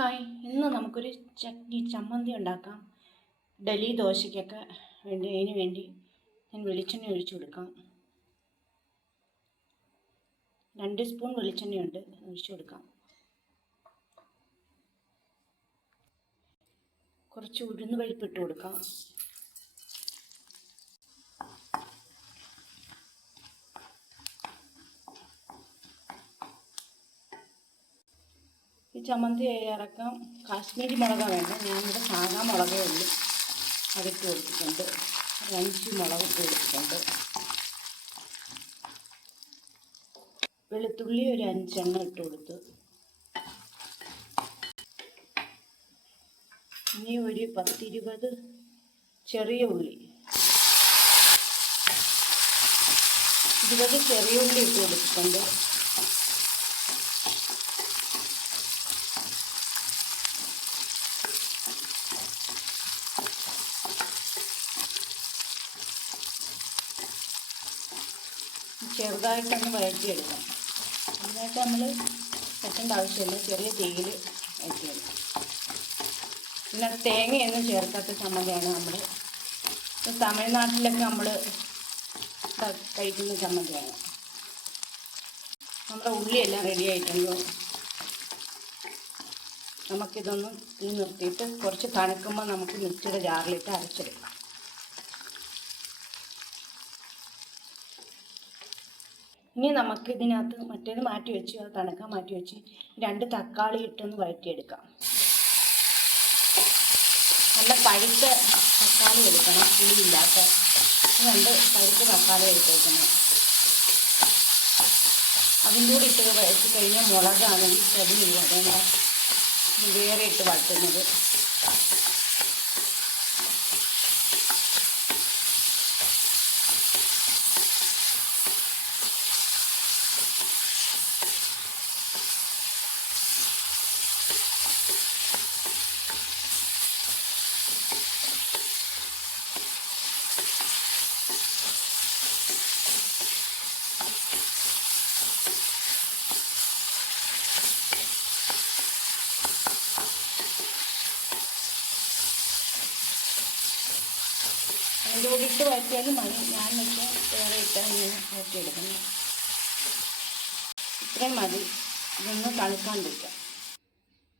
Hi. ഇന്ന് നമുക്കൊരു ചട്നി ചമ്മന്തി ഉണ്ടാക്കാം. ഡൽഹി ദോശയ്ക്കൊക്കെ വേണ്ടി അതിന് വേണ്ടി ഞാൻ വെളിച്ചെണ്ണ ഒഴിച്ചു കൊടുക്കാം. രണ്ട് സ്പൂൺ വെളിച്ചെണ്ണയുണ്ട് ഒഴിച്ചു കൊടുക്കാം. കുറച്ച് ഉഴുന്ന് പരിപ്പ് ഇട്ട് കൊടുക്കാം. ചമ്മന്തി ഇറക്കാം കാശ്മീരി മുളക് വേണ്ട. ഞാനിവിടെ സാധാ മുളകേ ഉള്ളൂ. അതിട്ട് കൊടുത്തിട്ടുണ്ട്. അഞ്ച് മുളക് കൊടുത്തിട്ടുണ്ട്. വെളുത്തുള്ളി ഒരു അഞ്ചെണ്ണം ഇട്ട് കൊടുത്തു. ഇനി ഒരു പത്തിരുപത് ചെറിയ ഉള്ളി. ഇരുപത് ചെറിയ ഉള്ളി ഇട്ട് കൊടുത്തിട്ടുണ്ട്. ചെറുതായിട്ടൊന്ന് വഴറ്റിയെടുക്കാം. അതിനായിട്ട് നമ്മൾ വെക്കേണ്ട ആവശ്യമില്ല. ചെറിയ തീയിൽ വഴറ്റിയെടുക്കാം. പിന്നെ തേങ്ങയൊന്നും ചേർക്കാത്ത ചമ്മന്തിയാണ് നമ്മൾ തമിഴ്നാട്ടിലൊക്കെ നമ്മൾ കഴിക്കുന്ന ചമ്മന്തിയാണ്. നമ്മുടെ ഉള്ളിയെല്ലാം റെഡി ആയിട്ടുണ്ടോ. നമുക്കിതൊന്ന് തീ നിർത്തിയിട്ട് കുറച്ച് തണുക്കുമ്പോൾ നമുക്ക് മിക്സിയുടെ ജാറിലിട്ട് അരച്ചെടുക്കാം. ഇനി നമുക്ക് ഇതിനകത്ത് മറ്റേത് മാറ്റി വെച്ച് തണുക്കാൻ മാറ്റി വെച്ച് രണ്ട് തക്കാളി ഇട്ടൊന്ന് വഴറ്റിയെടുക്കാം. നല്ല പഴുത്ത തക്കാളി എടുക്കണം പുളിയില്ലാത്ത. രണ്ട് പഴുത്ത തക്കാളി എടുത്തേക്കണം. അതിന്റെ കൂടി ഇട്ട് വഴറ്റി കഴിഞ്ഞാൽ മുളകാണെങ്കിൽ ചെടി ചെടി അതുകൊണ്ട് വേറെ ഇട്ട് വഴറ്റുന്നത്. ഇട്ട് വഴറ്റിയാലും മതി. ഞാൻ വെച്ചാൽ വേറെ ഇട്ടാൽ ഇങ്ങനെ വഴറ്റിയെടുക്കുന്നു ഇത്രയും മതി. ഇതൊന്ന് തണുക്കാണ്ടിരിക്കാം.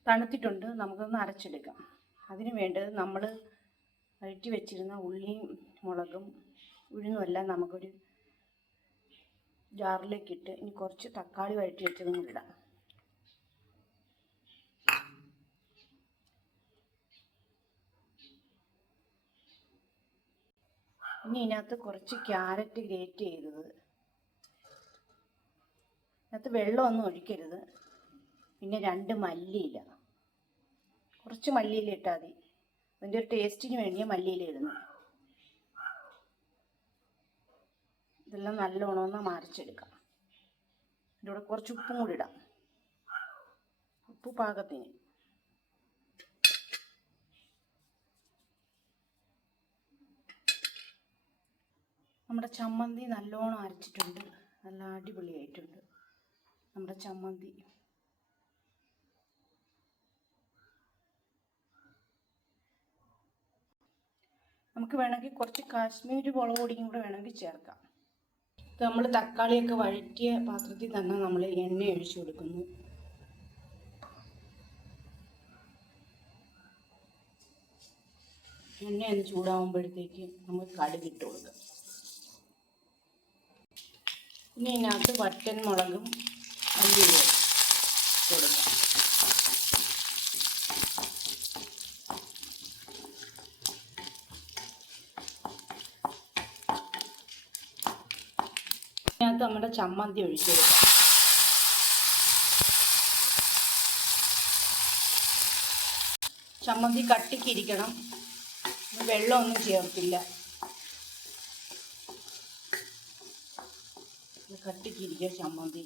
തണുത്തിട്ടുണ്ട്. നമുക്കൊന്ന് അരച്ചെടുക്കാം. അതിന് വേണ്ടത് നമ്മൾ വഴറ്റി വെച്ചിരുന്ന ഉള്ളിയും മുളകും ഉഴുന്നുമെല്ലാം നമുക്കൊരു ജാറിലേക്ക് ഇട്ട് ഇനി കുറച്ച് തക്കാളി വഴറ്റി വെച്ചതും കൂടി ഇടാം. ഇനി ഇതിനകത്ത് കുറച്ച് ക്യാരറ്റ് ഗ്രേറ്റ് ചെയ്തത്. അതിനകത്ത് വെള്ളമൊന്നും ഒഴിക്കരുത്. പിന്നെ രണ്ട് മല്ലിയില. കുറച്ച് മല്ലിയില ഇട്ടാൽ മതി. അതിന്റെ ഒരു ടേസ്റ്റിന് വേണ്ടിയാണ് മല്ലിയില ഇടുന്നത്. ഇതെല്ലാം നല്ലോണം ഒന്ന് മറിച്ചെടുക്കാം. ഇതിന്റെ കൂടെ കുറച്ച് ഉപ്പും കൂടി ഇടാം. ഉപ്പ് പാകത്തിന് നമ്മുടെ ചമ്മന്തി നല്ലോണം അരച്ചിട്ടുണ്ട്. നല്ല അടിപൊളിയായിട്ടുണ്ട്. നമ്മുടെ ചമ്മന്തി. നമുക്ക് വേണമെങ്കിൽ കുറച്ച് കാശ്മീരി മുളക് പൊടിയും കൂടെ വേണമെങ്കിൽ ചേർക്കാം. നമ്മൾ തക്കാളിയൊക്കെ വഴറ്റിയ പാത്രത്തിൽ തന്നെ നമ്മൾ എണ്ണ ഒഴിച്ചു കൊടുക്കുന്നു. എണ്ണ ഒന്ന് ചൂടാവുമ്പോഴത്തേക്ക് നമ്മൾ കടുകിട്ട് കൊടുക്കാം. ഇനി അതിനകത്ത് വറ്റൻ മുളകും മല്ലിയും കൊടുക്കാം ഇതിനകത്ത് നമ്മുടെ ചമ്മന്തി ഒഴിച്ചു ചമ്മന്തി കട്ടിക്കിരിക്കണം. വെള്ളമൊന്നും ചേർത്തില്ല. കട്ടിക്കിരിക്കുക ചമ്മന്തി.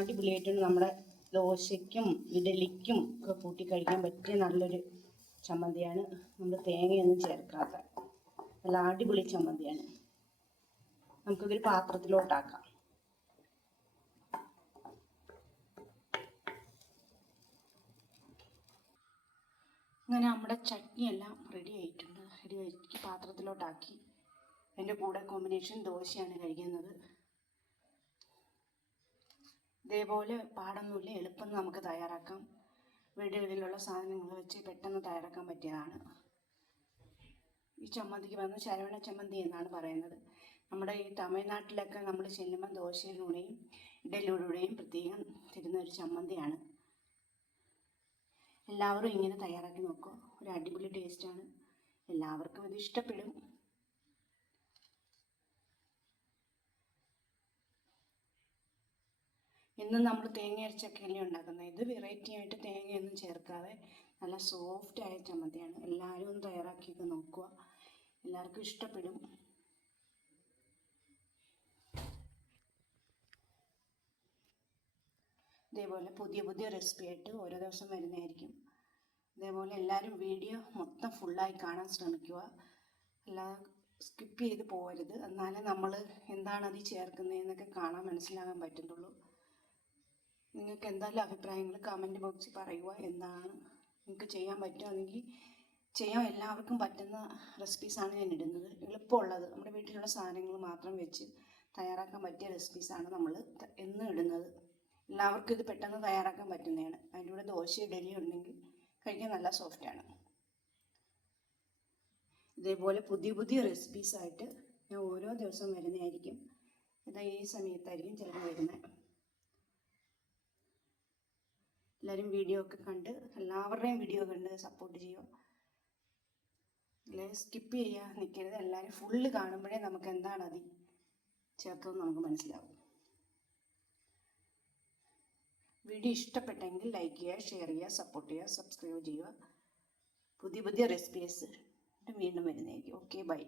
അടിപൊളിയായിട്ടുണ്ട് നമ്മുടെ ദോശയ്ക്കും ഇഡലിക്കും ഒക്കെ കൂട്ടി കഴിക്കാൻ പറ്റിയ നല്ലൊരു ചമ്മന്തിയാണ്. നമ്മൾ തേങ്ങയൊന്നും ചേർക്കാത്ത. നല്ല അടിപൊളി ചമ്മന്തിയാണ്. നമുക്കിതൊരു പാത്രത്തിലോട്ടാക്കാം. അങ്ങനെ നമ്മുടെ ചട്നി എല്ലാം റെഡി ആയിട്ടുണ്ട്. റെഡി ആക്കി പാത്രത്തിലോട്ടാക്കി. എന്റെ കൂടെ കോമ്പിനേഷൻ ദോശയാണ് കഴിക്കുന്നത്. ഇതേപോലെ പാടൊന്നുമില്ല എളുപ്പം നമുക്ക് തയ്യാറാക്കാം. വീടുകളിലുള്ള സാധനങ്ങൾ വെച്ച് പെട്ടെന്ന് തയ്യാറാക്കാൻ പറ്റിയതാണ്. ഈ ചമ്മന്തിക്ക് വന്ന് ശരവണ ചമ്മന്തി എന്നാണ് പറയുന്നത്. നമ്മുടെ ഈ തമിഴ്നാട്ടിലൊക്കെ നമ്മൾ ചെല്ലുമ്പോൾ ദോശയിലൂടെയും ഇഡലിലൂടെയും പ്രത്യേകം തരുന്ന ഒരു ചമ്മന്തിയാണ്. എല്ലാവരും ഇങ്ങനെ തയ്യാറാക്കി നോക്കുക ഒരു അടിപൊളി ടേസ്റ്റാണ് എല്ലാവർക്കും ഇത് ഇഷ്ടപ്പെടും. എന്നും നമ്മൾ തേങ്ങ അരച്ചൊക്കെയല്ലേ ഉണ്ടാക്കുന്നത്? ഇത് വെറൈറ്റി ആയിട്ട് തേങ്ങയൊന്നും ചേർക്കാതെ നല്ല സോഫ്റ്റ് ആയ ചമ്മന്തിയാണ് എല്ലാവരും ഒന്ന് തയ്യാറാക്കിയൊക്കെ നോക്കുക. എല്ലാവർക്കും ഇഷ്ടപ്പെടും. ഇതേപോലെ പുതിയ പുതിയ റെസിപ്പി ആയിട്ട് ഓരോ ദിവസം വരുന്നതായിരിക്കും. ഇതേപോലെ എല്ലാവരും വീഡിയോ മൊത്തം ഫുള്ളായി കാണാൻ ശ്രമിക്കുക. അല്ല സ്കിപ്പ് ചെയ്ത് പോകരുത് എന്നാലേ നമ്മൾ എന്താണ് അതിൽ ചേർക്കുന്നതെന്നൊക്കെ കാണാൻ മനസ്സിലാകാൻ പറ്റുന്നുള്ളൂ നിങ്ങൾക്ക് എന്തായാലും അഭിപ്രായങ്ങൾ കമന്റ് ബോക്സിൽ പറയുക. എന്താണ് നിങ്ങൾക്ക് ചെയ്യാൻ പറ്റുകയാണെങ്കിൽ ചെയ്യാൻ എല്ലാവർക്കും പറ്റുന്ന റെസിപ്പീസാണ് ഞാൻ ഇടുന്നത്. എളുപ്പമുള്ളത്. നമ്മുടെ വീട്ടിലുള്ള സാധനങ്ങൾ മാത്രം വെച്ച് തയ്യാറാക്കാൻ പറ്റിയ റെസിപ്പീസാണ് നമ്മൾ എന്നും ഇടുന്നത്. എല്ലാവർക്കും ഇത് പെട്ടെന്ന് തയ്യാറാക്കാൻ പറ്റുന്നതാണ്. അതിന്റെ കൂടെ ദോശ ഇഡലി ഉണ്ടെങ്കിൽ കഴിക്കാൻ നല്ല സോഫ്റ്റാണ് ഇതേപോലെ പുതിയ പുതിയ റെസിപ്പീസായിട്ട് ഞാൻ ഓരോ ദിവസവും വരുന്നതായിരിക്കും. ഇത് ഈ സമയത്തായിരിക്കും ചിലപ്പോൾ വരുന്നത്. എല്ലാവരും വീഡിയോ ഒക്കെ കണ്ട് എല്ലാവരുടെയും വീഡിയോ കണ്ട് സപ്പോർട്ട് ചെയ്യുക. എല്ലാവരും സ്കിപ്പ് ചെയ്യുക നിൽക്കരുത് എല്ലാവരും ഫുള്ള് കാണുമ്പോഴേ നമുക്ക് എന്താണ് അതി ചേർത്തതെന്ന് നമുക്ക് മനസ്സിലാവും. വീഡിയോ ഇഷ്ടപ്പെട്ടെങ്കിൽ ലൈക്ക് ചെയ്യുക ഷെയർ ചെയ്യുക സപ്പോർട്ട് ചെയ്യുക സബ്സ്ക്രൈബ് ചെയ്യുക. പുതിയ പുതിയ റെസിപ്പീസ് വീണ്ടും വരുന്നതായിരിക്കും. Okay bye